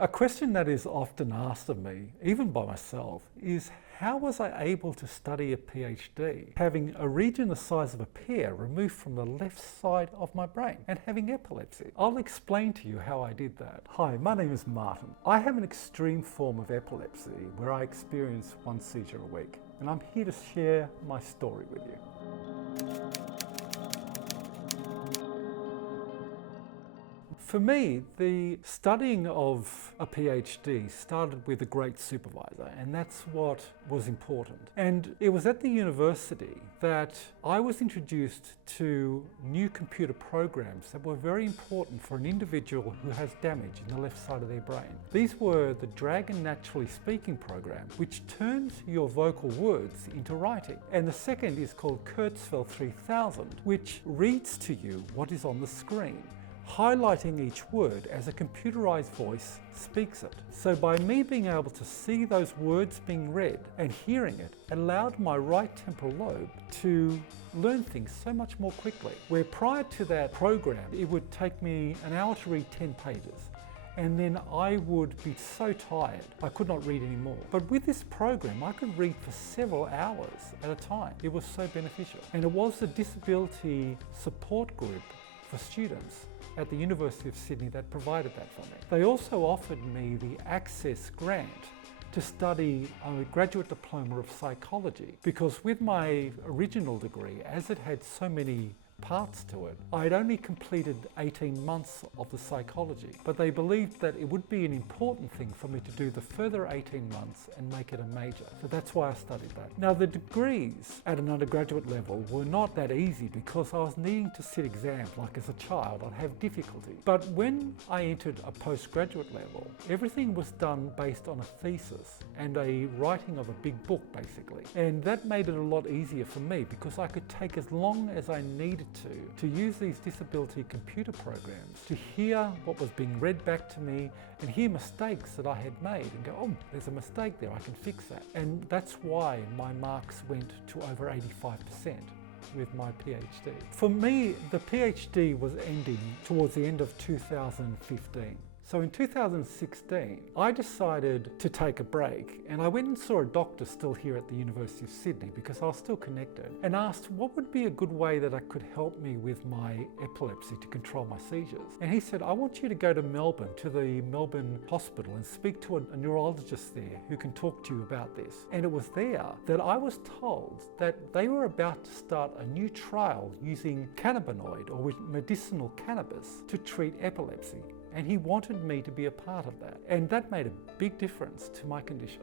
A question that is often asked of me, even by myself, is how was I able to study a PhD having a region the size of a pear removed from the left side of my brain and having epilepsy? I'll explain to you how I did that. Hi, my name is Martin. I have an extreme form of epilepsy where I experience one seizure a week, and I'm here to share my story with you. For me, the studying of a PhD started with a great supervisor, and that's what was important. And it was at the university that I was introduced to new computer programs that were very important for an individual who has damage in the left side of their brain. These were the Dragon NaturallySpeaking program, which turns your vocal words into writing. And the second is called Kurzweil 3000, which reads to you what is on the screen, highlighting each word as a computerized voice speaks it. So by me being able to see those words being read and hearing it allowed my right temporal lobe to learn things so much more quickly. Where prior to that program, it would take me an hour to read 10 pages. And then I would be so tired, I could not read anymore. But with this program, I could read for several hours at a time. It was so beneficial. And it was the disability support group for students at the University of Sydney that provided that for me. They also offered me the Access grant to study a graduate diploma of psychology, because with my original degree, as it had so many parts to it, I had only completed 18 months of the psychology, but they believed that it would be an important thing for me to do the further 18 months and make it a major. So that's why I studied that. Now, the degrees at an undergraduate level were not that easy because I was needing to sit exams. Like as a child, I'd have difficulty. But when I entered a postgraduate level, everything was done based on a thesis and a writing of a big book, basically. And that made it a lot easier for me because I could take as long as I needed to use these disability computer programs to hear what was being read back to me and hear mistakes that I had made and go, oh, there's a mistake there, I can fix that. And that's why my marks went to over 85% with my PhD. For me, the PhD was ending towards the end of 2015. So in 2016, I decided to take a break, and I went and saw a doctor still here at the University of Sydney because I was still connected, and asked what would be a good way that I could help me with my epilepsy to control my seizures. And he said, I want you to go to Melbourne, to the Melbourne hospital, and speak to a neurologist there who can talk to you about this. And it was there that I was told that they were about to start a new trial using cannabinoid or with medicinal cannabis to treat epilepsy. And he wanted me to be a part of that. And that made a big difference to my condition.